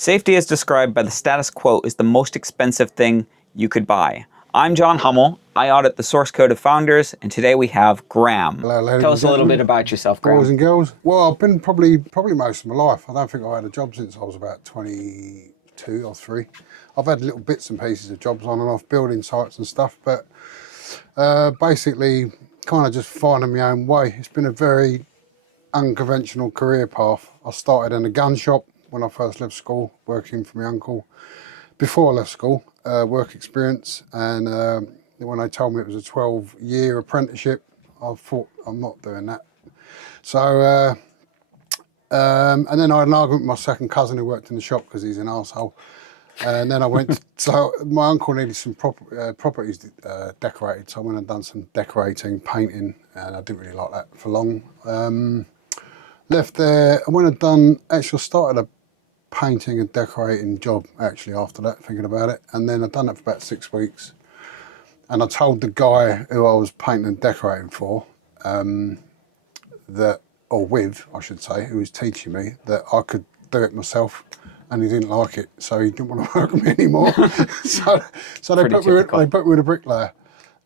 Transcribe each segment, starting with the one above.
Safety is described by the status quo as the most expensive thing you could buy. I'm John Hummel. I audit the source code of founders, and today we have Graham. Hello, ladies Tell and us a little gentlemen, bit about yourself, Graham. boys and girls. Well, I've been probably most of my life. I don't think I had a job since I was about 22 or 3. I've had little bits and pieces of jobs on and off, building sites and stuff, but basically kind of just finding my own way. It's been a very unconventional career path. I started in a gun shop when I first left school, working for my uncle. Before I left school, work experience, and when they told me it was a 12-year apprenticeship, I thought, I'm not doing that. So, and then I had an argument with my second cousin who worked in the shop because he's an arsehole. And then I went, so my uncle needed some properties decorated, so I went and done some decorating, painting, and I didn't really like that for long. Left there, I went and started a painting and decorating job actually after that, thinking about it, and then I'd done it for about 6 weeks. And I told the guy who I was painting and decorating for, I should say, who was teaching me, that I could do it myself, and he didn't like it, so he didn't want to work with me anymore. so they put me with a bricklayer,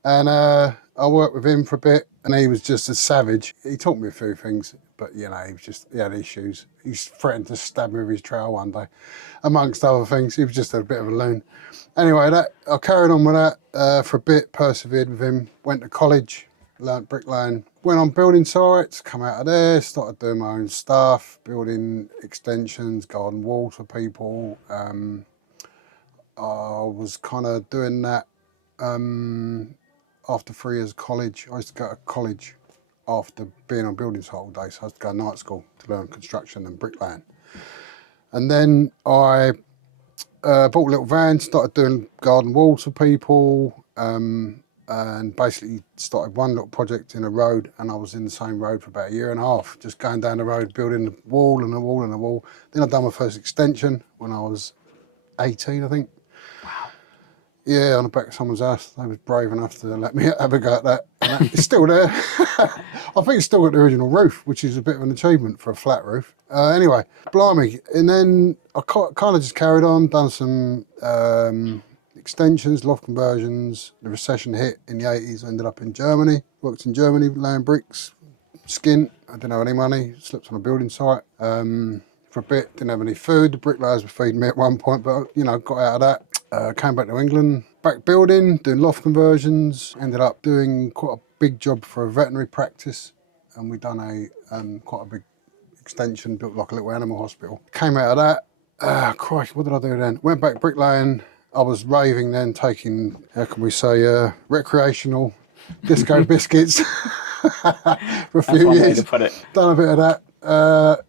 and I worked with him for a bit, and he was just a savage. He taught me a few things, but you know, he had issues. He threatened to stab me with his trowel one day, amongst other things. He was just a bit of a loon. Anyway, I carried on with that for a bit, persevered with him, went to college, learnt bricklaying, went on building sites, come out of there, started doing my own stuff, building extensions, garden walls for people. I was kind of doing that after 3 years of college. I used to go to college after being on building site all day, so I used to go to night school to learn construction and bricklaying. And then I bought a little van, started doing garden walls for people, and basically started one little project in a road, and I was in the same road for about 1.5 years, just going down the road, building the wall and the wall and the wall. Then I'd done my first extension when I was 18, I think. Wow. Yeah, on the back of someone's house. They was brave enough to let me have a go at that. And it's still there. I think it's still got the original roof, which is a bit of an achievement for a flat roof. Anyway, blimey. And then I kind of just carried on, done some extensions, loft conversions. The recession hit in the 80s. I ended up in Germany. Worked in Germany, laying bricks, skint. I didn't have any money. Slept on a building site for a bit. Didn't have any food. The bricklayers were feeding me at one point, but you know, got out of that. Came back to England, back building, doing loft conversions. Ended up doing quite a big job for a veterinary practice, and we done a quite a big extension, built like a little animal hospital. Came out of that. Crikey, what did I do then? Went back bricklaying. I was raving then, taking, how can we say, recreational disco biscuits for a few years. That's one way to put it. Done a bit of that.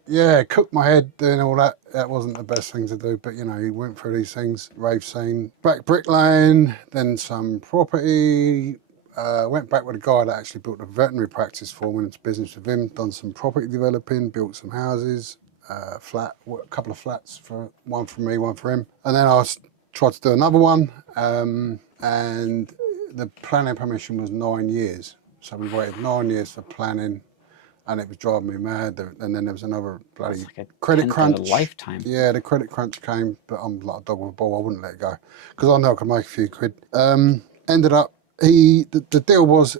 Yeah, cooked my head doing all that. That wasn't the best thing to do, but you know, you went through these things, rave scene. Back bricklaying, then some property. Went back with a guy that actually built a veterinary practice for me, went into business with him, done some property developing, built some houses, a couple of flats, one for me, one for him. And then I tried to do another one, and the planning permission was 9 years. So we waited 9 years for planning, and it was driving me mad. And then there was another bloody credit crunch. Of a lifetime. Yeah, the credit crunch came, but I'm like a dog with a ball. I wouldn't let it go because I know I could make a few quid. Ended up, the deal was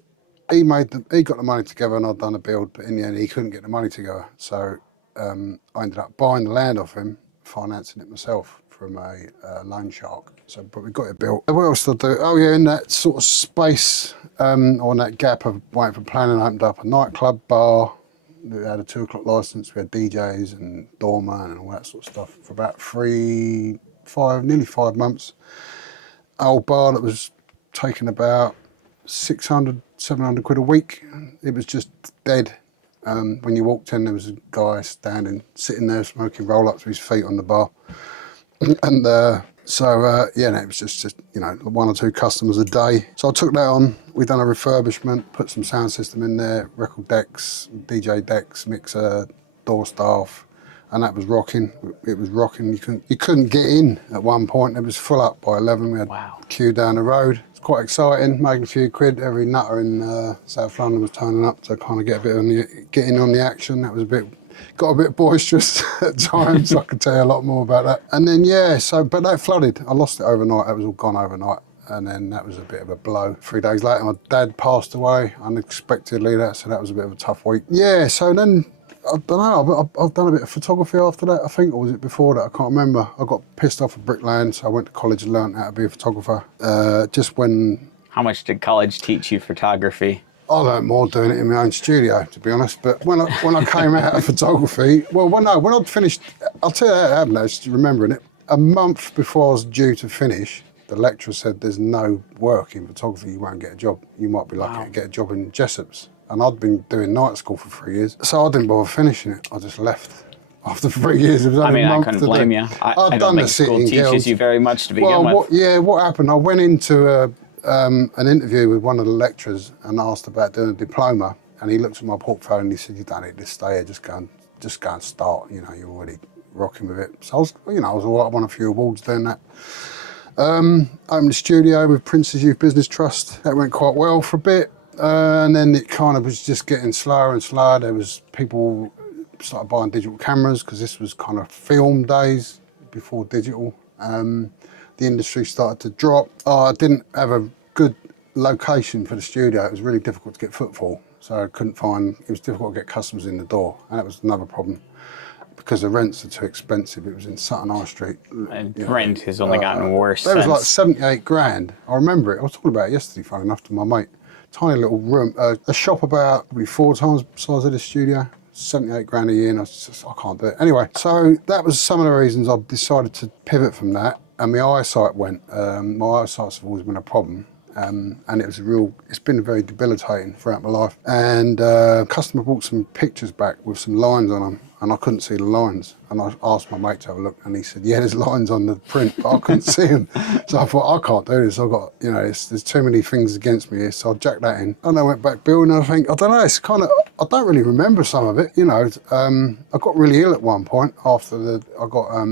he got the money together and I'd done a build, but in the end he couldn't get the money together. So I ended up buying the land off him, financing it myself from a loan shark. But we got it built. What else did I do? Oh yeah, in that sort of space, or in that gap of waiting for planning, I opened up a nightclub bar. We had a 2 o'clock license. We had DJs and doorman and all that sort of stuff for about nearly 5 months. Old bar that was taking about 600, 700 quid a week. It was just dead. When you walked in, there was a guy sitting there smoking roll-ups with his feet on the bar. And yeah, it was just you know, 1 or 2 customers a day. So I took that on. We done a refurbishment, put some sound system in there, record decks, DJ decks, mixer, door staff, and that was rocking. It was rocking. You couldn't get in at one point. It was full up by 11. We had queue down the road. It's quite exciting, making a few quid. Every nutter in South London was turning up to kind of get in on the action. That was a bit got a bit boisterous at times. I could tell you a lot more about that. And then, yeah, but that flooded. I lost it overnight. That was all gone overnight. And then that was a bit of a blow. 3 days later, my dad passed away unexpectedly. So that was a bit of a tough week. Yeah, so then, I don't know, I've done a bit of photography after that, I think, or was it before that? I can't remember. I got pissed off at bricklaying, so I went to college and learned how to be a photographer. Just when... How much did college teach you photography? I learned more doing it in my own studio, to be honest. But when I came out of photography, when I'd finished, I'll tell you how it happened, just remembering it. A month before I was due to finish, the lecturer said, there's no work in photography, you won't get a job. You might be lucky to get a job in Jessop's. And I'd been doing night school for 3 years. So I didn't bother finishing it. I just left after 3 years. It was only a month I couldn't blame you. I don't think school teaches you very much to begin with. What happened, I went into an interview with one of the lecturers and asked about doing a diploma. And he looked at my portfolio and he said, you don't need to stay here, just go and start. You know, you're already rocking with it. So I was all right. I won a few awards doing that. Opened a studio with Prince's Youth Business Trust. That went quite well for a bit. And then it kind of was just getting slower and slower. There was people started buying digital cameras because this was kind of film days before digital. The industry started to drop. I didn't have a good location for the studio. It was really difficult to get footfall. So I couldn't find, it was difficult to get customers in the door. And that was another problem. Because the rents are too expensive. It was in Sutton High Street. And rent has only gotten worse. That was like 78 grand. I remember it. I was talking about it yesterday, funny enough, to my mate. Tiny little room, a shop about probably 4 times the size of the studio. 78 grand a year, and I can't do it. Anyway, so that was some of the reasons I decided to pivot from that. And my eyesight went. My eyesight's always been a problem. And it's been very debilitating throughout my life. And a customer brought some pictures back with some lines on them, and I couldn't see the lines. And I asked my mate to have a look, and he said, yeah, there's lines on the print, but I couldn't see them. So I thought, I can't do this. I've got, there's too many things against me here. So I jacked that in. And I went back building, and I think, I don't know, it's kind of, I don't really remember some of it, I got really ill at one point after I got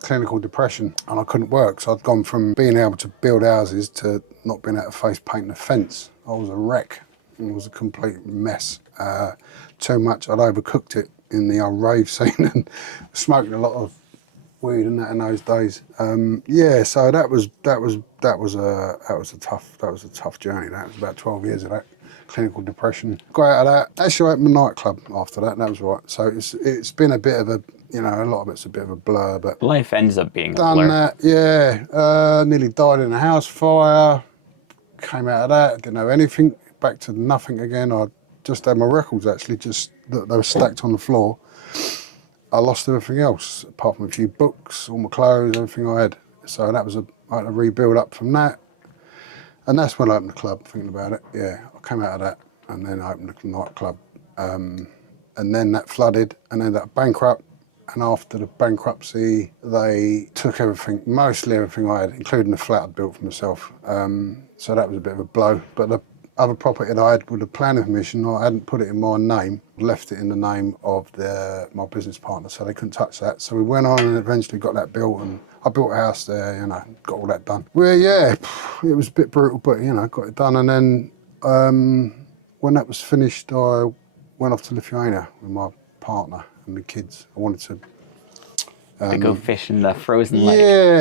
clinical depression and I couldn't work. So I'd gone from being able to build houses to not being able to face painting a fence. I was a wreck. It was a complete mess. Too much. I'd overcooked it in the old rave scene and smoking a lot of weed and that in those days. So that was a tough journey. That was about 12 years of that clinical depression. Got out of that. Actually, I opened a nightclub after that. And that was right. So it's been a bit of a, a lot of it's a bit of a blur, but life ends up being a blur. Done that, yeah. Nearly died in a house fire. Came out of that, didn't know anything. Back to nothing again. I just had my records actually, they were stacked on the floor. I lost everything else, apart from a few books, all my clothes, everything I had. So I had to rebuild up from that. And that's when I opened the club, thinking about it. Yeah, I came out of that and then I opened the nightclub. And then that flooded and ended up bankrupt. And after the bankruptcy, they took everything, mostly everything I had, including the flat I'd built for myself. So that was a bit of a blow. But the other property that I had with the planning permission, I hadn't put it in my name, left it in the name of my business partner, so they couldn't touch that. So we went on and eventually got that built, and I built a house there, got all that done. Well, yeah, it was a bit brutal, but, got it done. And then when that was finished, I went off to Lithuania with my partner and the kids. I wanted to go fish in the frozen lake.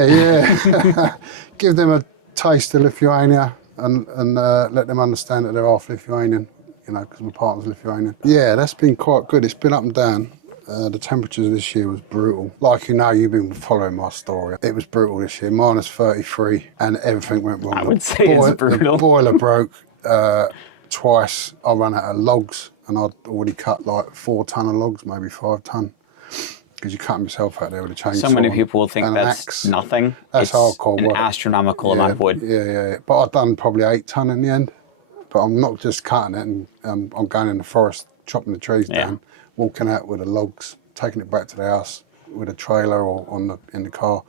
Yeah. Give them a taste of Lithuania and let them understand that they're half Lithuanian, because my partner's Lithuanian. Yeah, that's been quite good. It's been up and down. The temperatures this year was brutal. Like you've been following my story. It was brutal this year, minus 33, and everything went wrong. I would say it's brutal. The boiler broke twice. I ran out of logs, and I'd already cut like 4 ton of logs, maybe 5 ton. Because you cut myself out there with a chainsaw. So many people will think that's nothing. That's hardcore work. An astronomical amount of wood. Yeah. But I've done probably 8 ton in the end. But I'm not just cutting it, and I'm going in the forest, chopping the trees down, walking out with the logs, taking it back to the house with a trailer or in the car,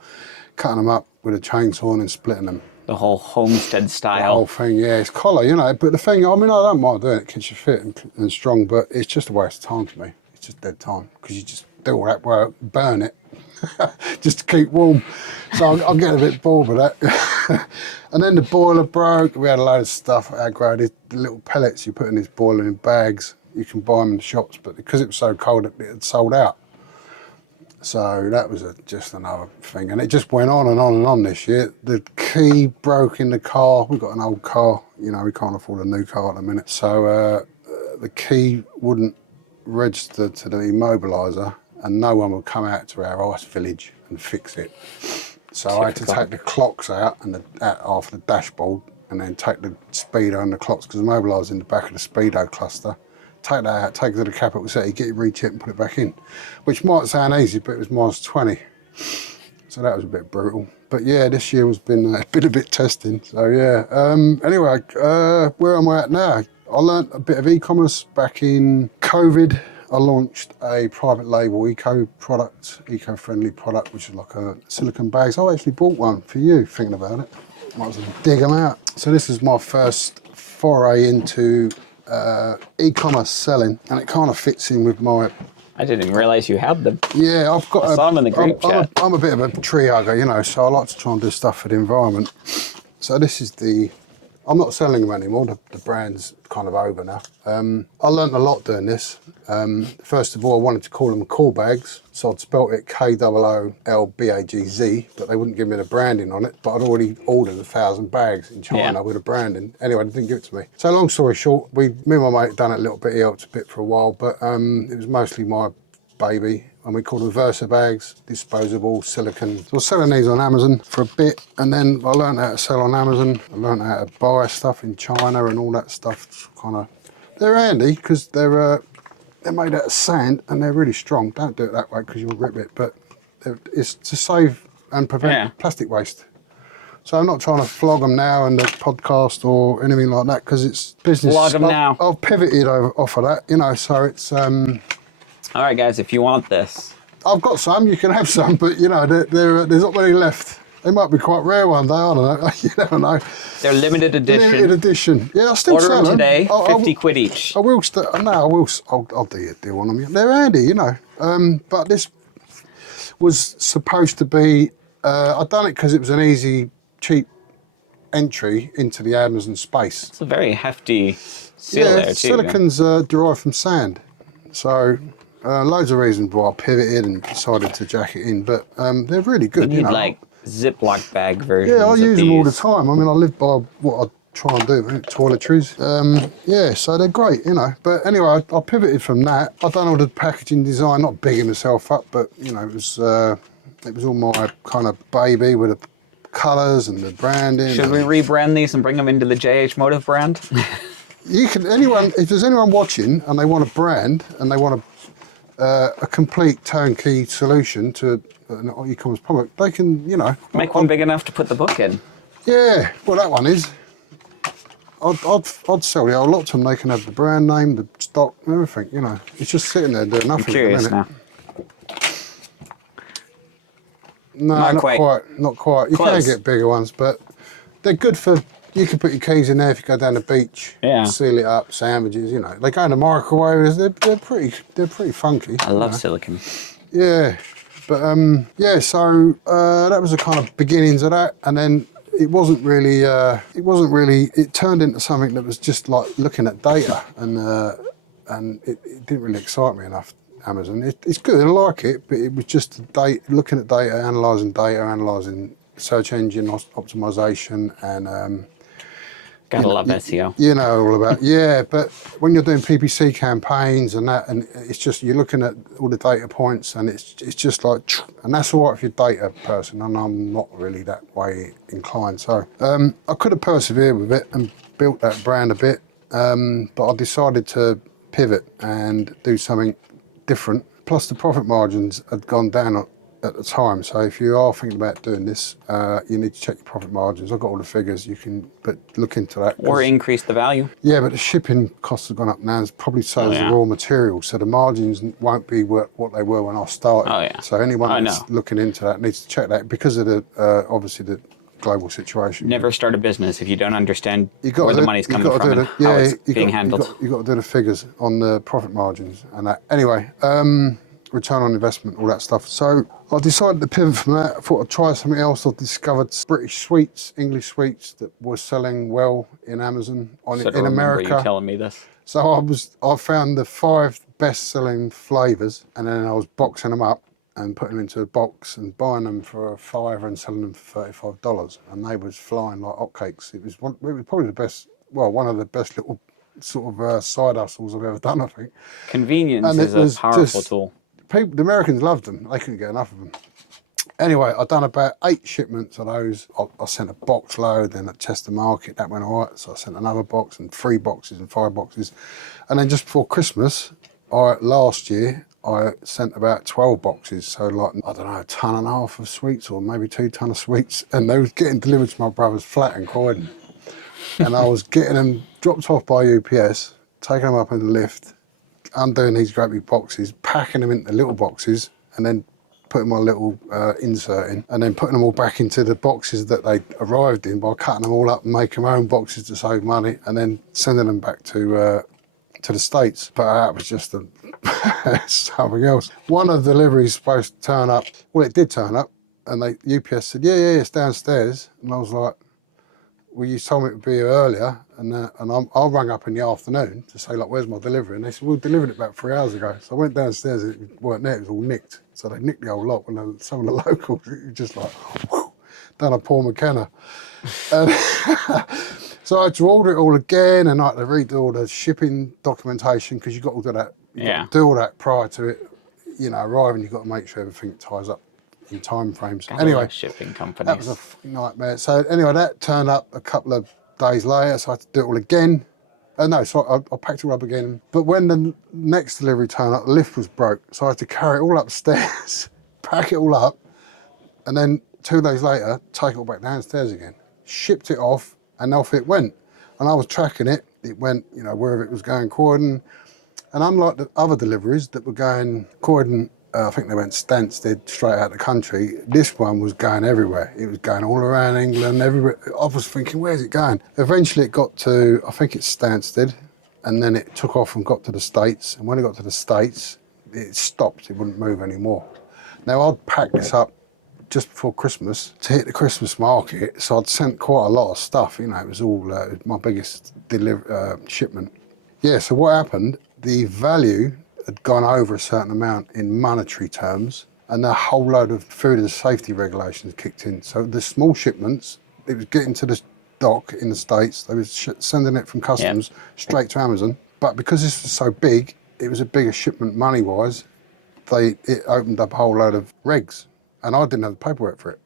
cutting them up with a chainsaw and then splitting them. The whole homestead style. The whole thing, yeah. It's collar, But the thing, I don't mind doing it. It keeps you fit and strong, but it's just a waste of time for me. It's just dead time because you just do all that work, burn it, just to keep warm. So I'm getting a bit bored with that. And then the boiler broke. We had a load of stuff aggro, the little pellets you put in this boiler in bags. you can buy them in the shops, but because it was so cold, it had sold out. So that was just another thing, and it just went on and on and on this year. The key broke in the car. We've got an old car, you know, we can't afford a new car at the minute. So the key wouldn't register to the immobiliser, and no one would come out to our ice village and fix it. So I had to take the clocks out and out off the dashboard, and then take the speedo and the clocks, because the immobiliser's in the back of the speedo cluster. Take that out, take it to the capital city, get it rechecked and put it back in. Which might sound easy, but it was -20. So that was a bit brutal. But yeah, this year has been a bit testing. So yeah, anyway, where am I at now? I learnt a bit of e-commerce back in COVID. I launched a private label eco-friendly product, which is like a silicone bags. I actually bought one for you, thinking about it. Might as well dig them out. So this is my first foray into e-commerce selling, and it kind of fits in with my... I didn't even realise you had them. Yeah, I've got... I saw them in the group chat. I'm a bit of a tree hugger, you know, so I like to try and do stuff for the environment. So this is the... I'm not selling them anymore, the brand's kind of over now. I learnt a lot doing this. First of all, I wanted to call them cool bags, so I'd spelt it KOOLBAGZ, but they wouldn't give me the branding on it, but I'd already ordered 1,000 bags in China with a branding. Anyway, they didn't give it to me. So long story short, me and my mate done it a little bit, he helped a bit for a while, but it was mostly my baby, and we called them Versa bags, disposable, silicone. So I was selling these on Amazon for a bit, and then I learned how to sell on Amazon. I learned how to buy stuff in China and all that stuff. Kind of, they're handy because they're made out of sand and they're really strong. Don't do it that way because you'll rip it, but it's to save and prevent plastic waste. So I'm not trying to flog them now in the podcast or anything like that, because it's business. Flog them now. I've pivoted off of that, you know, so it's... All right, guys, if you want this. I've got some, you can have some, but, you know, there's not many left. They might be quite rare one day, I don't know. You never know. They're limited edition. Limited edition. Yeah, I'll still Order sell them today, them. 50 quid each. I will, I'll do a deal on them. They're handy, you know. But this was supposed to be, I'd done it because it was an easy, cheap entry into the Amazon space. It's a very hefty seal there, too. Silicone's derived from sand. So... loads of reasons why I pivoted and decided to jack it in, but they're really good. You need like Ziploc bag versions. Yeah, I use them all the these. time. I mean, I live by what I try and do, toiletries. Yeah, so they're great, you know. But anyway, I pivoted from that. I've done all the packaging design, not bigging myself up, but you know, it was all my kind of baby with the colours and the branding. Should we rebrand these and bring them into the JH Motive brand? You can, if there's anyone watching and they want a brand and they want a complete turnkey solution to an e-commerce product, they can, you know... Make one big enough to put the book in. Yeah, well, that one is. I'd sell the whole lot to them. They can have the brand name, the stock, and everything, you know. It's just sitting there doing nothing. I'm curious at the now. No, not quite. Not quite. You Close. can get bigger ones, but they're good for... You can put your keys in there if you go down the beach. Yeah. Seal it up, sandwiches, you know. They go in the microwave. They're pretty funky. I love silicone. Yeah, but yeah. So that was the kind of beginnings of that, and then it wasn't really. It turned into something that was just like looking at data, and it didn't really excite me enough. Amazon, it's good. I like it, but it was just looking at data, analysing search engine optimization, and Gotta love SEO. You know all about, yeah, but when you're doing PPC campaigns and that, and it's just, you're looking at all the data points, and it's just like, and that's all right if you're a data person, and I'm not really that way inclined. So I could have persevered with it and built that brand a bit, but I decided to pivot and do something different. Plus the profit margins had gone down at the time, so if you are thinking about doing this, you need to check your profit margins. I've got all the figures, but look into that. Or increase the value. Yeah, but the shipping costs have gone up now. It's probably so as the raw material, so the margins won't be what they were when I started. Oh, yeah. So anyone that's looking into that needs to check that, because of the obviously the global situation. Never start a business if you don't understand where the money's coming from and how it's being handled. You've got to do the figures on the profit margins and that. Anyway, return on investment, all that stuff. So I decided to pivot from that. I thought I'd try something else. I discovered British sweets, English sweets that were selling well in Amazon in America. You telling me this? So I found the 5 best-selling flavours, and then I was boxing them up and putting them into a box and buying them for $5 and selling them for $35, and they was flying like hotcakes. It was probably the best, well, one of the best little sort of side hustles I've ever done, I think. Convenience And is it a was powerful just tool. people, the Americans loved them. They couldn't get enough of them. Anyway, I'd done about 8 shipments of those. I sent a box load, then at Chester Market, that went all right. So I sent another box and 3 boxes and 5 boxes. And then just before Christmas, last year, I sent about 12 boxes. So like, I don't know, 1.5 tons of sweets, or maybe 2 tons of sweets. And they was getting delivered to my brother's flat in Croydon. And I was getting them dropped off by UPS, taking them up in the lift, undoing these great big boxes, packing them into little boxes, and then putting my little insert in, and then putting them all back into the boxes that they arrived in by cutting them all up and making my own boxes to save money, and then sending them back to the States. But that was just something else. One of the deliveries supposed to turn up. Well, it did turn up, and UPS said, yeah, it's downstairs. And I was like, well, you told me it would be here earlier, and I rang up in the afternoon to say, like, where's my delivery? And they said, well, we delivered it about 3 hours ago. So I went downstairs, and it weren't there, it was all nicked. So they nicked the whole lot. When some of the locals, just like, whew, done a Paul McKenna. So I had to order it all again, and I had to redo all the shipping documentation, because you've got to do that. You've got to do all that prior to it, arriving. You've got to make sure everything ties up in time frames. Anyway, shipping companies. that was a fucking nightmare. So anyway, that turned up a couple of days later, so I had to do it all again. So I packed it all up again. But when the next delivery turned up, the lift was broke, so I had to carry it all upstairs, pack it all up, and then 2 days later, take it all back downstairs again. Shipped it off, and off it went. And I was tracking it. It went, wherever it was going, Croydon. And unlike the other deliveries that were going Croydon, I think they went Stansted, straight out of the country, this one was going everywhere. It was going all around England, everywhere. I was thinking, where's it going? Eventually it got to, I think it's Stansted, and then it took off and got to the States. And when it got to the States, it stopped. It wouldn't move anymore. Now, I'd packed this up just before Christmas to hit the Christmas market, so I'd sent quite a lot of stuff. It was all my biggest shipment. Yeah, so what happened, the value had gone over a certain amount in monetary terms, and a whole load of food and safety regulations kicked in. So the small shipments, it was getting to the dock in the States, they were sending it from customs straight to Amazon. But because this was so big, it was a bigger shipment money-wise, it opened up a whole load of regs, and I didn't have the paperwork for it.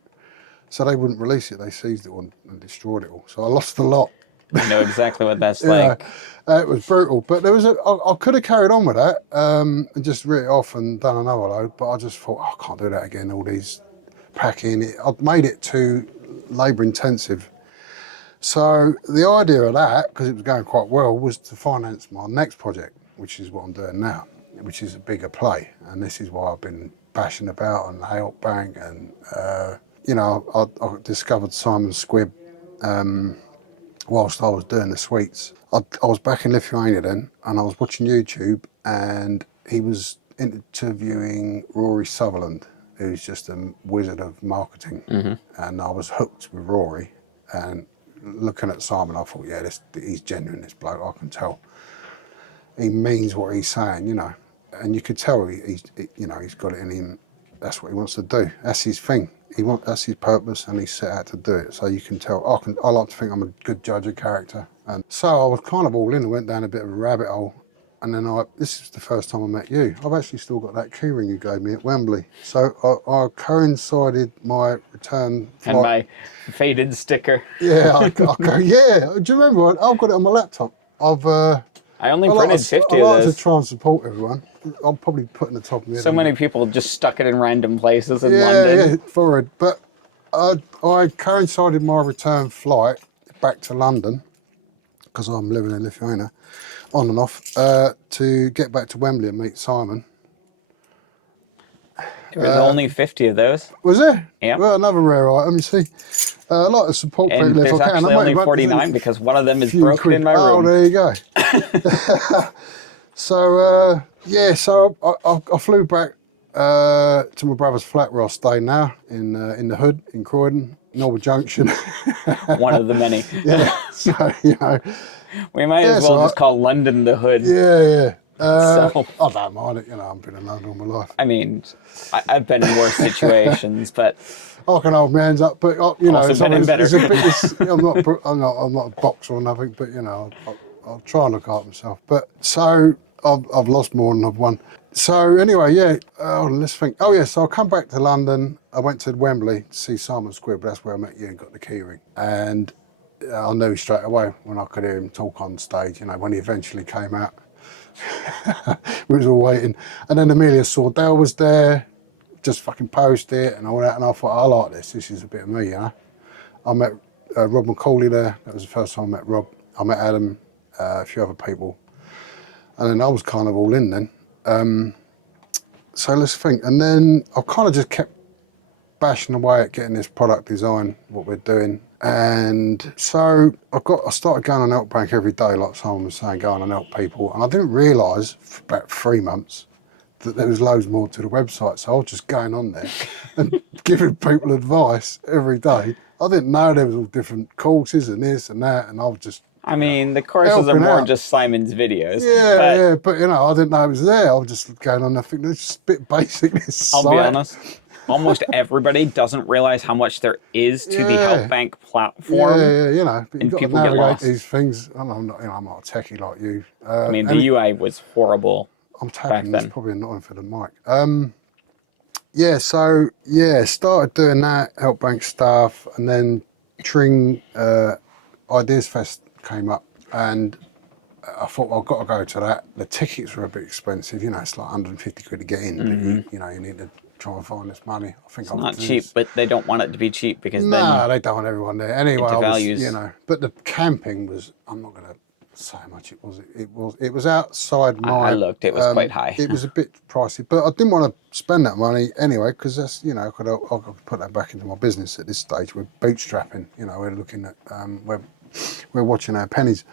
So they wouldn't release it, they seized it all and destroyed it all. So I lost a lot. I know exactly what that's like. It was brutal, but I could have carried on with that and just writ it off and done another load, but I just thought, I can't do that again, all these packing. I'd made it too labour intensive. So the idea of that, because it was going quite well, was to finance my next project, which is what I'm doing now, which is a bigger play. And this is why I've been bashing about on Help Bank, and I discovered Simon Squibb whilst I was doing the sweets. I was back in Lithuania then, and I was watching YouTube, and he was interviewing Rory Sutherland, who's just a wizard of marketing. And I was hooked with Rory, and looking at Simon, I thought, yeah, he's genuine, this bloke, I can tell. He means what he's saying, and you could tell he's got it in him. That's what he wants to do. That's his thing. That's his purpose, and he's set out to do it. So you can tell. I like to think I'm a good judge of character, and so I was kind of all in and went down a bit of a rabbit hole. And then this is the first time I met you. I've actually still got that key ring you gave me at Wembley. So I coincided my return flight. And my faded sticker. Yeah, yeah. Do you remember? I've got it on my laptop. I only printed 50 I of like those. to try and support everyone. I'll probably put in the top of my head. So many people just stuck it in random places in London. Yeah, forward. But I coincided my return flight back to London, because I'm living in Lithuania, on and off, to get back to Wembley and meet Simon. There was only 50 of those. Was there? Yeah. Well, another rare item, you see. I like to support And people if there's I can. actually only 49 because one of them is broken in my room. Oh, there you go. So, so I flew back to my brother's flat where I stay now, in the Hood, in Croydon, Norwood Junction. One of the many. Yeah, so, We might Yeah, as well so just call London the hood. yeah. So, I don't mind it, you know, I've been in London all my life. I mean, I've been in worse situations, but I can hold my hands up, but you know, also been in better. it's a bit. I'm not a boxer or nothing, but you know, I'll try and look after myself. But so I've lost more than I've won. So anyway, yeah. Let's think. Oh yeah, so I come back to London. I went to Wembley to see Simon Squibb. That's where I met you and got the key ring. And I knew straight away when I could hear him talk on stage. You know, when he eventually came out, we was all waiting. And then Amelia Sordell was there. Just fucking post it and all that, and I thought, I like this. This is a bit of me, you know. I met Rob McCauley there. That was the first time I met Rob. I met Adam, a few other people, and then I was kind of all in then. So let's think. And then I kind of just kept bashing away at getting this product design, what we're doing. And so I started going on Outbank every day, like someone was saying, going on help people. And I didn't realise for about 3 months that there was loads more to the website. So I was just going on there and giving people advice every day. I didn't know there was all different courses and this and that, and I was just, I mean, the courses are more just Simon's videos. yeah, but you know, I didn't know it was there. I was just going on, I think it's just a bit basic, this I'll site. be honest, almost everybody doesn't realize how much there is to the Help Bank platform. Yeah, you know, but and you've got to people get navigate lost. these things. I'm not, you know, I'm not a techie like you. I mean, the UI was horrible. I'm back tapping. then. That's probably annoying for the mic. Yeah, so yeah, started doing that Help Bank stuff, and then Tring Ideas Fest came up, and I thought, well, I've got to go to that. The tickets were a bit expensive, you know, it's like 150 quid to get in, but you know, you need to try and find this money. I think It's not cheap, but they don't want it to be cheap because then they don't want everyone there. Anyway, I was, devalues. you know, but the camping was, I'm not going to say how much it was. It was outside my. I looked, it was quite high. It was a bit pricey, but I didn't want to spend that money anyway because that's, you know, I could put that back into my business at this stage. We're bootstrapping, you know, we're looking at, we're watching our pennies.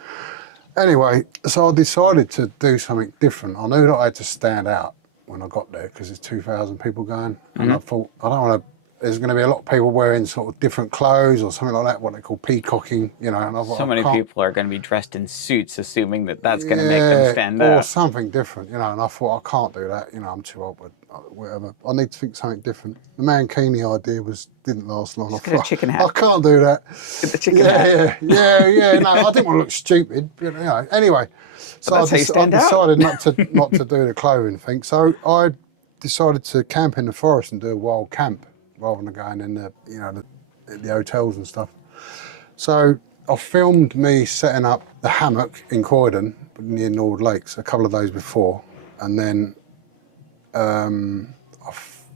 Anyway, so I decided to do something different. I knew that I had to stand out when I got there because there's 2,000 people going, and I thought, I don't want to. There's going to be a lot of people wearing sort of different clothes or something like that, what they call peacocking, you know. And I thought, so many people are going to be dressed in suits, assuming that that's going to make them stand or out. something different, you know. And I thought, I can't do that, you know. I'm too old, but whatever. I need to think something different. The Mankini idea didn't last long. Just get a chicken hat. I can't do that. Get the chicken hat. Yeah. No, I didn't want to look stupid, you know. Anyway, so I decided not to do the clothing thing. So I decided to camp in the forest and do a wild camp, rather than going in the, you know, the hotels and stuff. So I filmed me setting up the hammock in Croydon near Nord Lakes a couple of days before, and then I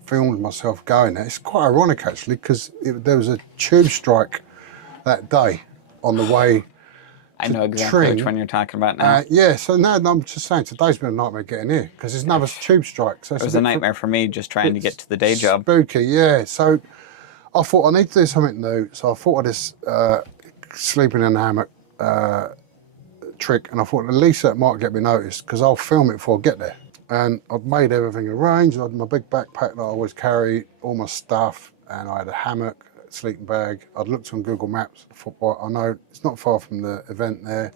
filmed myself going there. It's quite ironic actually because there was a tube strike that day on the way. I know exactly which one you're talking about now. Yeah, so no, I'm just saying today's been a nightmare getting here because there's another tube strike. So it was a nightmare for me just trying to get to the day job. Spooky, yeah. So I thought I need to do something new. So I thought of this sleeping in a hammock trick, and I thought at least that might get me noticed because I'll film it before I get there. And I'd made everything arranged. I had my big backpack that I always carry, all my stuff, and I had a hammock, sleeping bag. I'd looked on Google Maps. I thought, well, I know it's not far from the event there.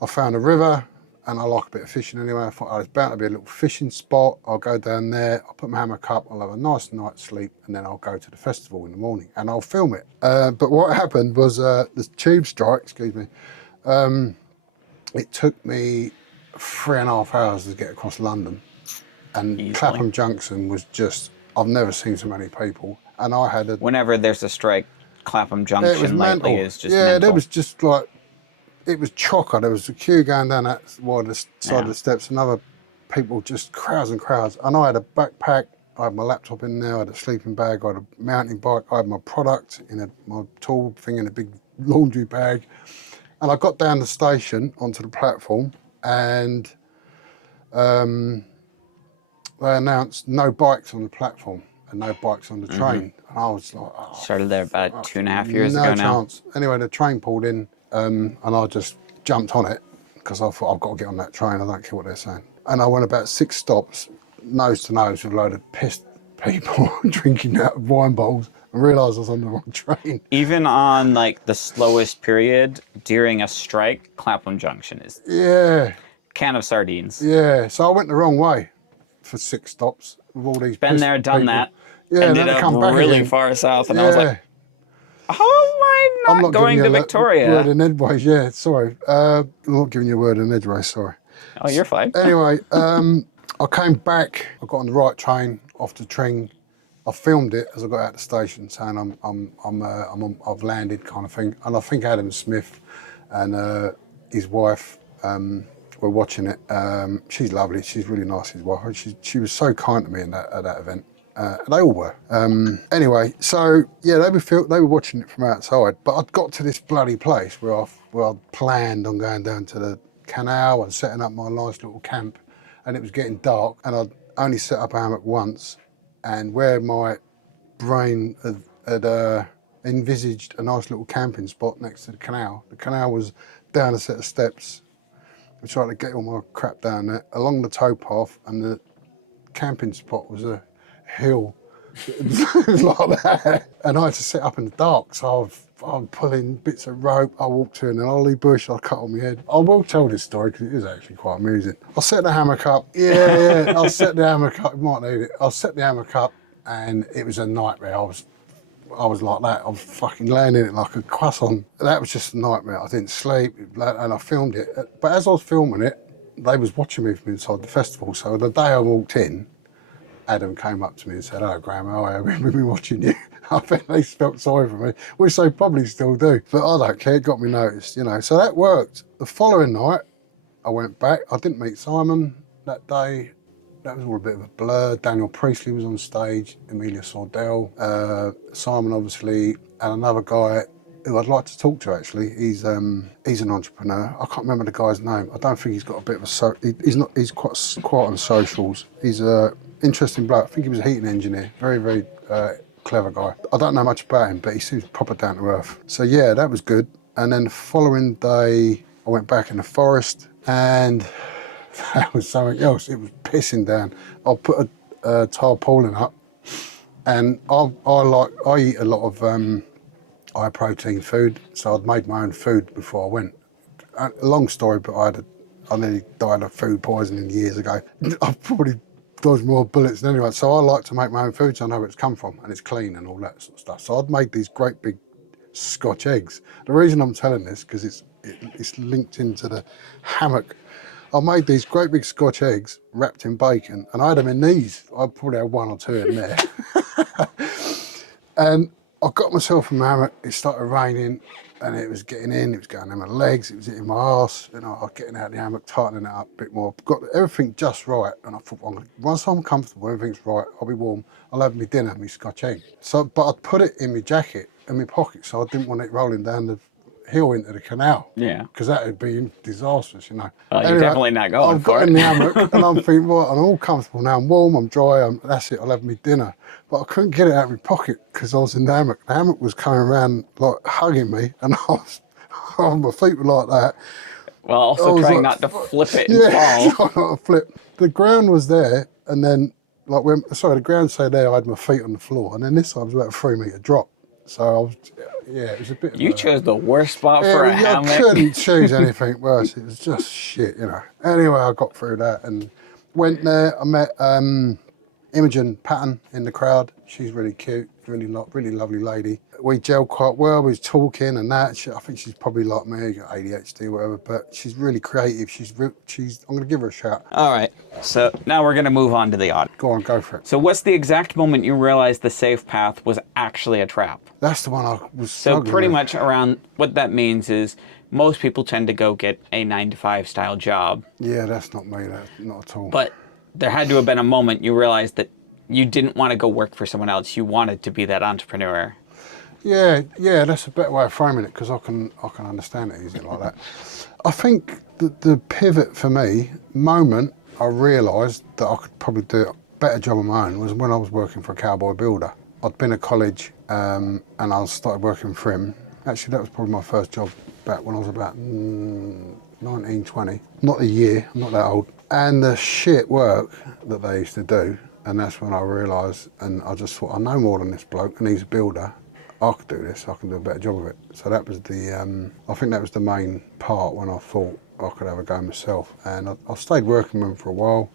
I found a river, and I like a bit of fishing anyway. I thought, oh, there's bound to be a little fishing spot. I'll go down there, I'll put my hammock up, I'll have a nice night's sleep, and then I'll go to the festival in the morning, and I'll film it. But what happened was the tube strike, excuse me, it took me 3.5 hours to get across London. And easily. Clapham Junction was just, I've never seen so many people. And I had whenever there's a strike, Clapham Junction lately is just mental. mental. There was just like, it was chocker. There was a queue going down that side of the steps, and other people, just crowds and crowds. And I had a backpack, I had my laptop in there, I had a sleeping bag, I had a mountain bike, I had my product in my tool thing in a big laundry bag. And I got down the station onto the platform, and they announced no bikes on the platform and no bikes on the train. And I was like, oh, started there about 2.5 years ago now. No chance. Anyway, the train pulled in, and I just jumped on it because I thought, I've got to get on that train. I don't care what they're saying. And I went about 6 stops, nose to nose with a load of pissed people drinking out of wine bowls. and realised I was on the wrong train. Even on like the slowest period during a strike, Clapham Junction is Yeah, can of sardines. yeah. So I went the wrong way for 6 stops with all these Been pissed there, done people. that. Yeah, and Ended then to up come back really again. far south, and I was like, Yeah, how am I I'm not not giving going you to a word Victoria? in edgeways. Yeah, sorry. I'm not giving you a word in edgeways. Sorry. Oh, you're fine. Anyway, I came back. I got on the right train off the Tring. I filmed it as I got out the station, saying I've landed, kind of thing. And I think Adam Smith and his wife were watching it. She's lovely. She's really nice. His wife. She was so kind to me at that event. They all were. Anyway, so yeah, they were watching it from outside. But I'd got to this bloody place where I'd planned on going down to the canal and setting up my nice little camp, and it was getting dark, and I'd only set up a hammock once, and where my brain had envisaged a nice little camping spot next to the canal was down a set of steps. I tried to get all my crap down there along the towpath, and the camping spot was a hill. It was like that, and I had to sit up in the dark, so I'm pulling bits of rope. I walked to an holly bush, I cut on my head. I will tell this story because it is actually quite amusing. I set the hammock up. Yeah. I'll set the hammock up. You might need it. I'll set the hammock up, and it was a nightmare. I was like that. I was fucking laying in it like a croissant. That was just a nightmare. I didn't sleep, and I filmed it. But as I was filming it, they was watching me from inside the festival. So the day I walked in, Adam came up to me and said, "Oh, Graham, how are you? We've been watching you." I think they felt sorry for me, which they probably still do. But I don't care. It got me noticed, you know. So that worked. The following night, I went back. I didn't meet Simon that day. That was all a bit of a blur. Daniel Priestley was on stage, Emilia Sordell, Simon obviously, and another guy who I'd like to talk to actually. He's an entrepreneur. I can't remember the guy's name. I don't think he's got a bit of a he's quite on socials. He's a interesting bloke. I think he was a heating engineer. Very, very clever guy. I don't know much about him, but he seems proper down to earth. So yeah, that was good. And then the following day, I went back in the forest, and that was something else. It was pissing down. I put a tarpaulin up, and I eat a lot of high protein food, so I'd made my own food before I went. A long story, but I nearly died of food poisoning years ago. I've probably dodged more bullets than anyone. So I like to make my own food, so I know where it's come from, and it's clean and all that sort of stuff. So I'd made these great big Scotch eggs. The reason I'm telling this, because it's linked into the hammock. I made these great big Scotch eggs wrapped in bacon, and I had them in these. I probably had 1 or 2 in there. And I got myself a hammock. It started raining, and it was getting in. It was going in my legs. It was hitting my arse. And I was getting out of the hammock, tightening it up a bit more. Got everything just right. And I thought, once I'm comfortable, everything's right. I'll be warm. I'll have my dinner, my Scotch egg. So, but I'd put it in my jacket, in my pocket, so I didn't want it rolling down the hill into the canal. Yeah. Because that would be disastrous, you know. Well, you're definitely not going I've for got it. in the hammock, and I'm thinking, right, I'm all comfortable now. I'm warm, I'm dry, that's it, I'll have my dinner. But I couldn't get it out of my pocket because I was in the hammock. The hammock was coming around, like, hugging me, and my feet were like that. Well, also trying not to flip it and Yeah, fall. trying not to flip. The ground was there, and then, the ground stayed there, I had my feet on the floor, and then this time it was about a 3-metre drop. So it was a bit of You chose the worst spot for a hammock. I couldn't choose anything worse. It was just shit, you know. Anyway, I got through that and went there. I met Imogen Patton in the crowd. She's really cute, really lovely lady. We gelled quite well. We was talking and that. I think she's probably like me, got ADHD or whatever, but she's really creative. I'm going to give her a shout. All right, so now we're going to move on to the audit. Go on, go for it. So what's the exact moment you realized the safe path was actually a trap? That's the one I was So struggling pretty with. much around what that means is most people tend to go get a 9-to-5 style job. Yeah, that's not me, that's not at all. But there had to have been a moment you realized that you didn't want to go work for someone else. You wanted to be that entrepreneur. Yeah, that's a better way of framing it because I can understand it easily like that. I think the pivot for me, moment I realised that I could probably do a better job on my own was when I was working for a cowboy builder. I'd been at college and I started working for him. Actually, that was probably my first job back when I was about 19, 20. Not a year, I'm not that old. And the shit work that they used to do, And that's when I realised, and I just thought, I know more than this bloke, and he's a builder. I could do this. I can do a better job of it. So that was I think that was the main part when I thought I could have a go myself. And I stayed working with them for a while.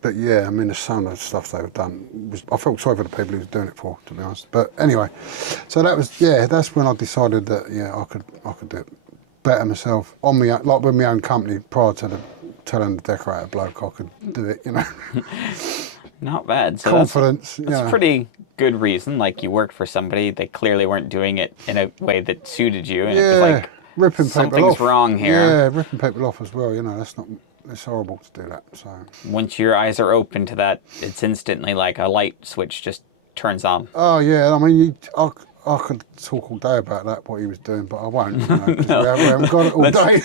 But yeah, I mean, some of the stuff they were done I felt sorry for the people who was doing it for, to be honest. But anyway, so that's when I decided that I could do it better myself on my own, like with my own company. Prior to telling the decorator bloke I could do it, Not bad. So confidence. That's a pretty good reason. Like, you worked for somebody, they clearly weren't doing it in a way that suited you, and it was like, ripping something's wrong here. Yeah, ripping people off as well. It's horrible to do that. So once your eyes are open to that, it's instantly like a light switch just turns on. Oh yeah, I mean, I could talk all day about that, what he was doing, but I won't. No. We haven't got it all day.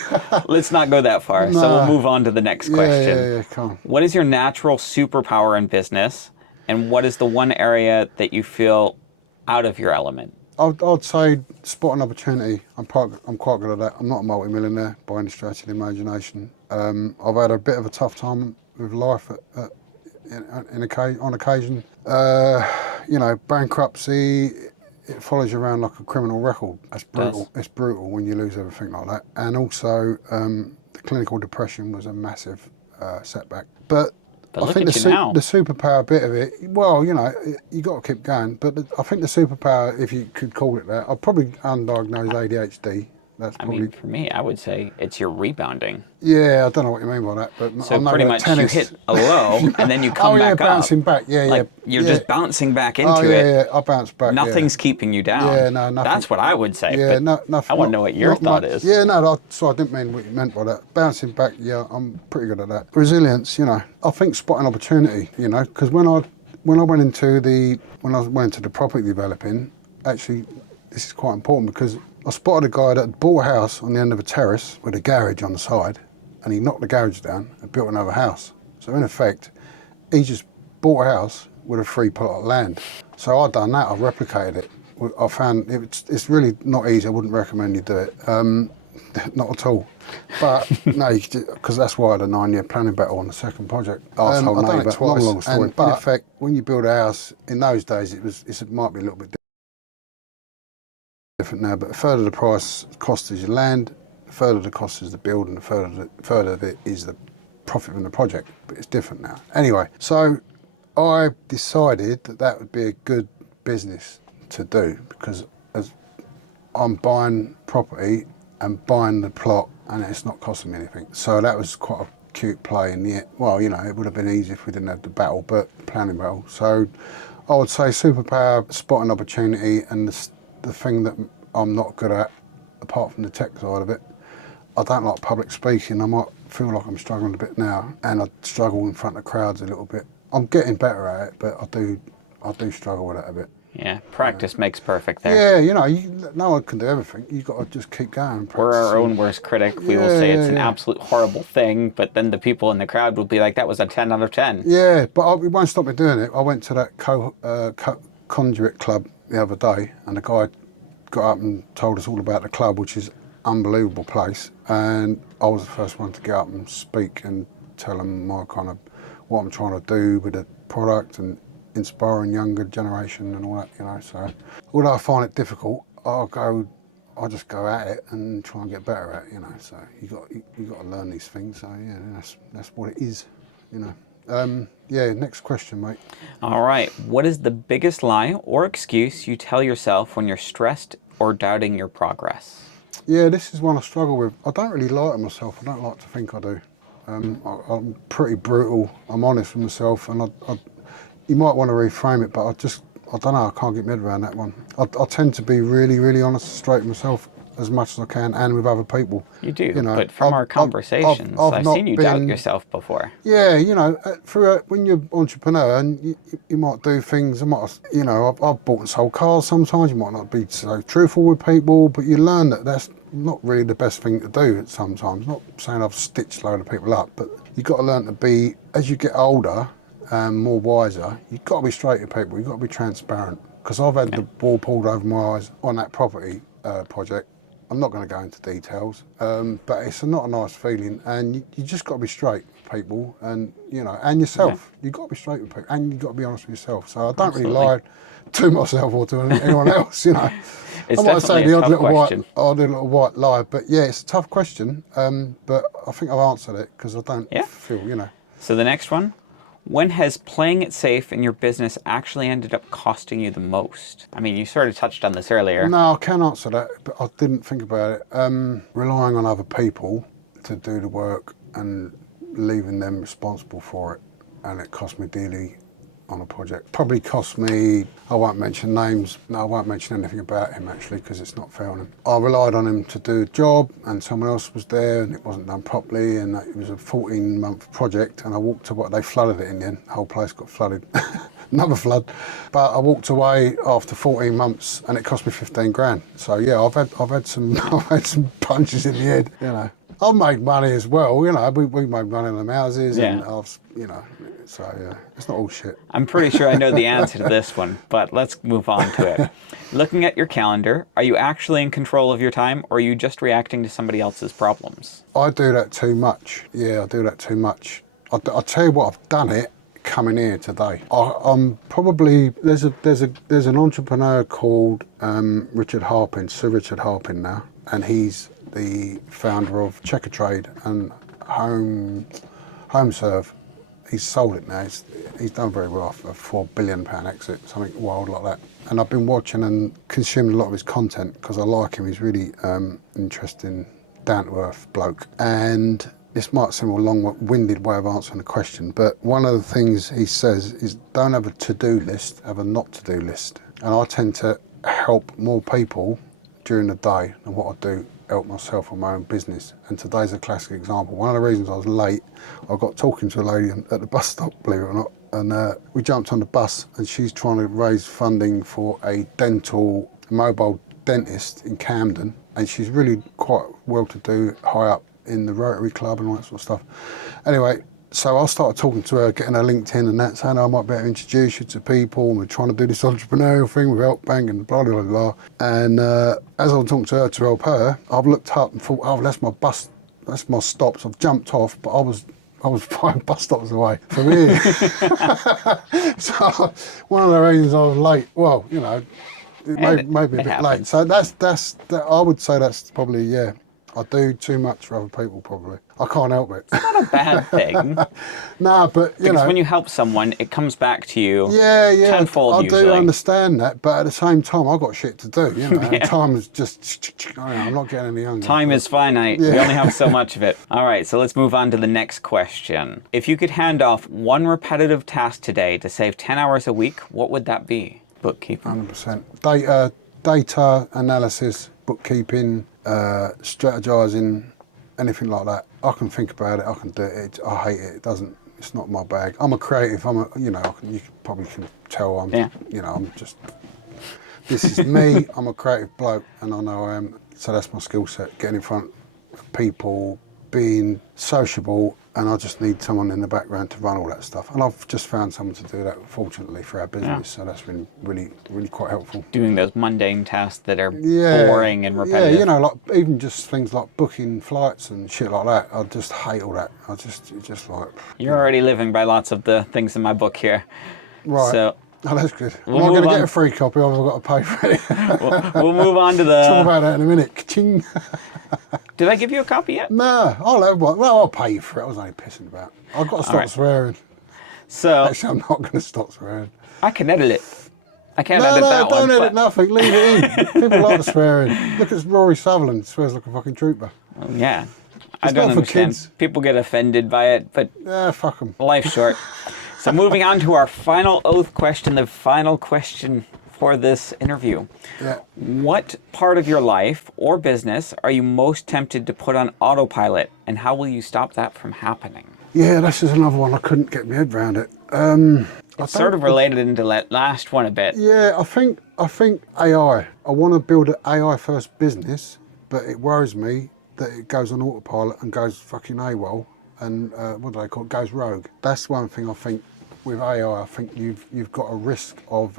Let's not go that far. No. So we'll move on to the next question. Yeah, come on. What is your natural superpower in business, and what is the one area that you feel out of your element? I'd say spotting opportunity. I'm quite good at that. I'm not a multi-millionaire by any stretch of the imagination. I've had a bit of a tough time with life on occasion. Bankruptcy, it follows you around like a criminal record. That's brutal. It's brutal when you lose everything like that. And also, the clinical depression was a massive setback. But I think the superpower bit of it, well, you got to keep going. But I think the superpower, if you could call it that, I'd probably undiagnosed ADHD. I mean, for me, I would say it's your rebounding. Yeah, I don't know what you mean by that, but so pretty much tennis, you hit a low and then you come back bouncing up. Back. You're just bouncing back into it. Yeah, I bounce back. Nothing's keeping you down. Yeah, no, nothing. That's what I would say. Yeah, but nothing. I want to know what your thought is. Yeah, no, so I didn't mean what you meant by that. Bouncing back, yeah, I'm pretty good at that. Resilience, I think spotting opportunity, because when I went into the property developing, actually, this is quite important because I spotted a guy that bought a house on the end of a terrace with a garage on the side, and he knocked the garage down and built another house. So in effect, he just bought a house with a free plot of land. So I've done that, I've replicated it. I found it's really not easy, I wouldn't recommend you do it. Not at all. But no, because that's why I had a 9-year planning battle on the second project. I've done it twice. Long story. But in effect, when you build a house, in those days, it might be a little bit different now, but a third of the cost is your land, a third of the cost is the build, and a third of it is the profit from the project. But it's different now. Anyway, so I decided that would be a good business to do because as I'm buying property and buying the plot, and it's not costing me anything. So that was quite a cute play in the end. Well, it would have been easy if we didn't have the battle, but planning battle. So I would say superpower, spotting opportunity, and the thing that I'm not good at, apart from the tech side of it, I don't like public speaking. I might feel like I'm struggling a bit now, and I struggle in front of crowds a little bit. I'm getting better at it, but I do struggle with that a bit. Yeah, practice makes perfect there. Yeah, no one can do everything. You've got to just keep going. We're our own worst critic. We will say it's an absolute horrible thing, but then the people in the crowd will be like, that was a 10 out of 10. Yeah, but it won't stop me doing it. I went to that conduit club the other day, and the guy got up and told us all about the club, which is an unbelievable place. And I was the first one to get up and speak and tell them my kind of what I'm trying to do with the product and inspiring younger generation and all that, So although I find it difficult, I just go at it and try and get better at it, So you got to learn these things. So yeah, that's what it is, next question, mate. All right. What is the biggest lie or excuse you tell yourself when you're stressed or doubting your progress? Yeah, this is one I struggle with. I don't really lie to myself. I don't like to think I do. I'm pretty brutal. I'm honest with myself, and you might want to reframe it, but I don't know. I can't get my head around that one. I tend to be really, really honest and straight with myself as much as I can, and with other people. You do, but from our conversations, I've seen you doubt yourself before. Yeah, when you're an entrepreneur, and you might do things. I've bought and sold cars sometimes. You might not be so truthful with people, but you learn that that's not really the best thing to do sometimes. Not saying I've stitched a load of people up, but you've got to learn to be, as you get older and more wiser, you've got to be straight with people. You've got to be transparent. Because I've had the wall pulled over my eyes on that property project. I'm not going to go into details, but it's not a nice feeling, and you just got to be straight. people, and and yourself. Yeah. You've got to be straight with people, and you've got to be honest with yourself. So I don't Absolutely. really lie to myself or to anyone else. It's I might say definitely the a tough question. odd little white lie, but yeah, it's a tough question. But I think I've answered it because I don't Yeah. feel. So the next one, when has playing it safe in your business actually ended up costing you the most? I mean, you sort of touched on this earlier. No, I can answer that, but I didn't think about it. Relying on other people to do the work and leaving them responsible for it, and it cost me dearly on a project. Probably cost me, I won't mention names, no, I won't mention anything about him actually because it's not fair on him. I relied on him to do a job and someone else was there and it wasn't done properly, and it was a 14-month project, and I walked to they flooded it in the end, the whole place got flooded. Another flood, but I walked away after 14 months and it cost me 15 grand. So yeah, I've had some I've had some punches in the head. I've made money as well. We made money on them houses, and so yeah, it's not all shit. I'm pretty sure I know the answer to this one, but let's move on to it. Looking at your calendar, are you actually in control of your time, or are you just reacting to somebody else's problems? I do that too much. Yeah, I do that too much. I'll tell you what, I've done it coming here today. I'm probably there's an entrepreneur called Richard Harpin, Sir Richard Harpin now, and he's the founder of Checker Trade and Home Serve. He's sold it now. He's done very well for a £4 billion exit, something wild like that. And I've been watching and consuming a lot of his content because I like him. He's really interesting, down-to-earth bloke. And this might seem a long-winded way of answering the question, but one of the things he says is don't have a to-do list, have a not-to-do list. And I tend to help more people during the day than what I do help myself on my own business. And today's a classic example. One of the reasons I was late, I got talking to a lady at the bus stop, believe it or not, and we jumped on the bus and she's trying to raise funding for a mobile dentist in Camden, and she's really quite well-to-do, high up in the Rotary Club and all that sort of stuff. Anyway, so I started talking to her, getting her LinkedIn and that, saying I might better introduce you to people, and we're trying to do this entrepreneurial thing with Help Bank and blah, blah, blah. And as I was talking to her to help her, I've looked up and thought, oh, that's my stop. So I've jumped off, but I was 5 bus stops away from here. So one of the reasons I was late, well, it made me a bit late. So that's I would say that's probably, yeah, I do too much for other people, probably. I can't help it. It's not a bad thing. No, but because when you help someone, it comes back to you tenfold I usually. do understand that, but at the same time, I've got shit to do, and time is just, I'm not getting any younger. Time is finite. Yeah. We only have so much of it. All right, so let's move on to the next question. If you could hand off one repetitive task today to save 10 hours a week, what would that be? Bookkeeping. 100%. Data analysis, bookkeeping, strategizing, anything like that. I can think about it, I can do it. I hate it. It's not my bag. I'm a creative. You probably can tell I'm just, this is me. I'm a creative bloke, and I know I am. So that's my skill set, getting in front of people, being sociable, and I just need someone in the background to run all that stuff. And I've just found someone to do that, fortunately, for our business. So that's been really, really quite helpful. Doing those mundane tasks that are boring and repetitive. Yeah, like even just things like booking flights and shit like that. I just hate all that. Just like... You're already living by lots of the things in my book here. Right. So, oh, that's good. I'm not going to get a free copy. I've got to pay for it. we'll move on to the... Talk about that in a minute. Ka-ching. Did I give you a copy yet? No, I'll have one. Well, I'll pay you for it. I was only pissing about. I've got to stop swearing. So actually, I'm not going to stop swearing. I can edit it. I can't edit that one. No, don't edit nothing. Leave it in. People like the swearing. Look at Rory Sutherland. Swears like a fucking trooper. Oh, yeah. I don't understand. Kids. People get offended by it, but fuck them. Life's short. So moving on to our final oath question, the final question for this interview. Yeah. What part of your life or business are you most tempted to put on autopilot, and how will you stop that from happening? Yeah, this is another one. I couldn't get my head around it. It's sort of related into that last one a bit. Yeah, I think AI. I want to build an AI first business, but it worries me that it goes on autopilot and goes fucking AWOL and what do they call it? Goes rogue. That's one thing I think with AI. I think you've got a risk of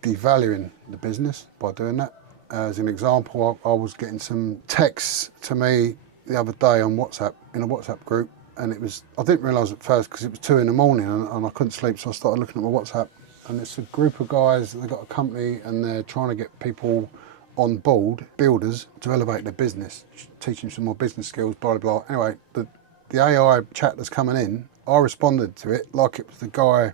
devaluing the business by doing that. As an example, I was getting some texts to me the other day on WhatsApp, in a WhatsApp group, and I didn't realise at first because it was 2 a.m. and I couldn't sleep, so I started looking at my WhatsApp, and it's a group of guys, they've got a company and they're trying to get people on board, builders, to elevate their business, teach them some more business skills, blah, blah, blah. Anyway, the AI chat that's coming in, I responded to it like it was the guy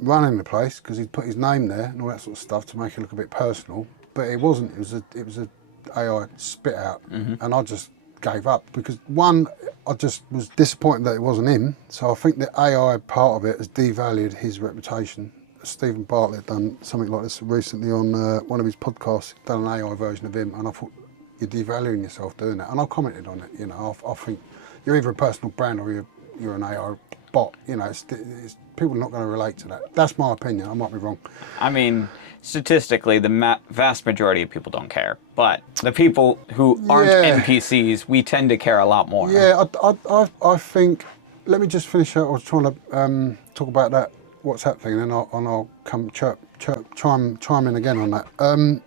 running the place, because he'd put his name there and all that sort of stuff to make it look a bit personal, but it wasn't. It was a AI spit out, and I just gave up because, one, I just was disappointed that it wasn't him. So I think the AI part of it has devalued his reputation. Stephen Bartlett done something like this recently on one of his podcasts, done an AI version of him, and I thought, you're devaluing yourself doing that. And I commented on it, you know, I think you're either a personal brand or you're an AI bot, you know, it's people are not going to relate to that. That's my opinion, I might be wrong. I mean, statistically, the vast majority of people don't care, but the people who aren't NPCs, we tend to care a lot more. Yeah, I think, let me just finish out. I was trying to talk about that WhatsApp thing, and I'll come chime in again on that.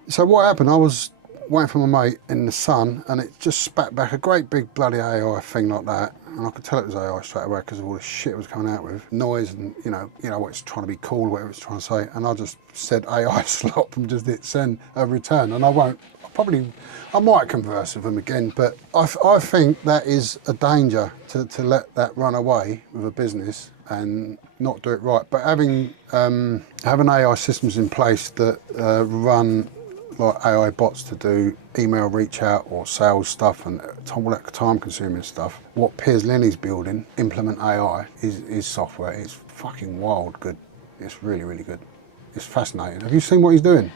So what happened, I was waiting for my mate in the sun, and it just spat back a great big bloody AI thing like that, and I could tell it was AI straight away because of all the shit it was coming out with, noise, and you know what it's trying to be cool, whatever it's trying to say, and I just said AI slop and just hit send a return, and I might converse with them again, but I think that is a danger to let that run away with a business and not do it right. But having AI systems in place that run like AI bots to do email reach out or sales stuff and all that time consuming stuff, what Piers Lenny's building, Implement AI, is software. It's fucking wild good. It's really, really good. It's fascinating. Have you seen what he's doing?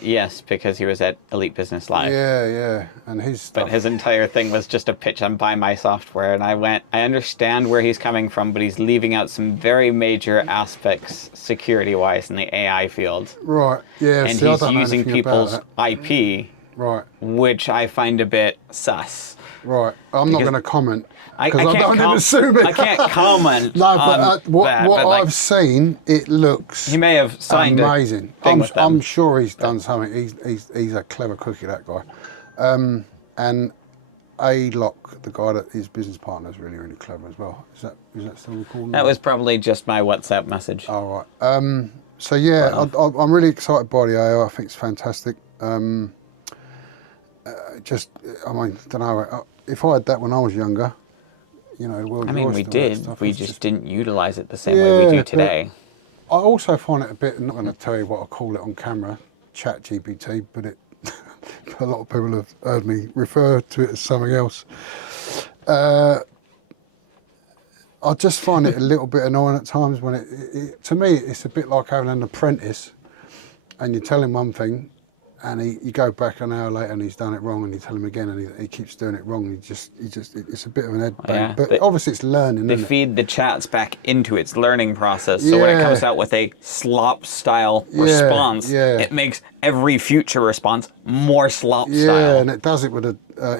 Yes, because he was at Elite Business Live. Yeah, and his stuff. But his entire thing was just a pitch on buy my software, and I understand where he's coming from, but he's leaving out some very major aspects security-wise in the AI field. Right, yeah. And see, he's using people's IP, right, which I find a bit sus. Right, I'm not going to comment. I don't assume it. I can't comment. No, but what I've seen, it looks. He may have signed amazing. I'm sure he's done something. He's a clever cookie, that guy. And A-Lock, the guy that his business partner, is really, really clever as well. Is that still recording? That was probably just my WhatsApp message. All right. So yeah, I'm really excited by the AI. I think it's fantastic. I mean, don't know. If I had that when I was younger. You know, we did. We just didn't utilize it the same way we do today. I also find it a bit, I'm not going to tell you what I call it on camera, chat GPT, but a lot of people have heard me refer to it as something else. I just find it a little bit annoying at times when to me, it's a bit like having an apprentice and you tell him one thing, and you go back an hour later and he's done it wrong, and you tell him again and he keeps doing it wrong. It's a bit of an head bang. Yeah, but obviously it's learning. They feed the chats back into its learning process. So when it comes out with a slop style response, it makes every future response more slop style. Yeah, and it does it with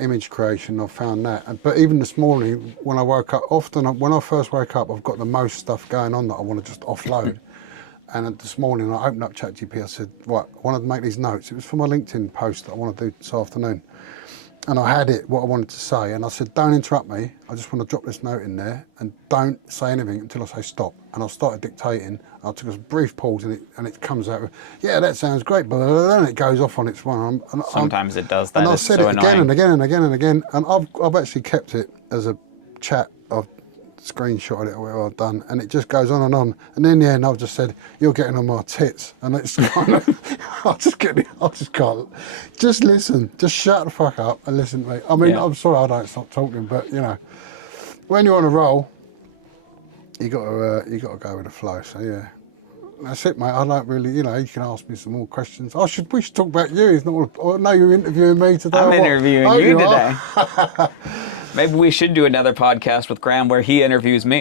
image creation. I've found that. But even this morning when I woke up, when I first wake up, I've got the most stuff going on that I want to just offload. And this morning I opened up ChatGPT, I said, right, I wanted to make these notes. It was for my LinkedIn post that I want to do this afternoon. And I had what I wanted to say. And I said, don't interrupt me. I just want to drop this note in there and don't say anything until I say stop. And I started dictating. I took a brief pause and it comes out with, yeah, that sounds great. But then it goes off on its one. Sometimes it does that. And I said it again and again and again and again. And I've actually kept it as a chat. I've screenshotted it or whatever I've done, and it just goes on. And in the end, I've just said, "You're getting on my tits," and it's kind of, I just can't. Just listen. Just shut the fuck up and listen to me. I mean, I'm sorry I don't stop talking, but you know, when you're on a roll, you got to go with the flow. So yeah. That's it, mate. I don't really, you can ask me some more questions. We should talk about you. It's not. I know you're interviewing me today. I'm interviewing you today. Maybe we should do another podcast with Graham where he interviews me.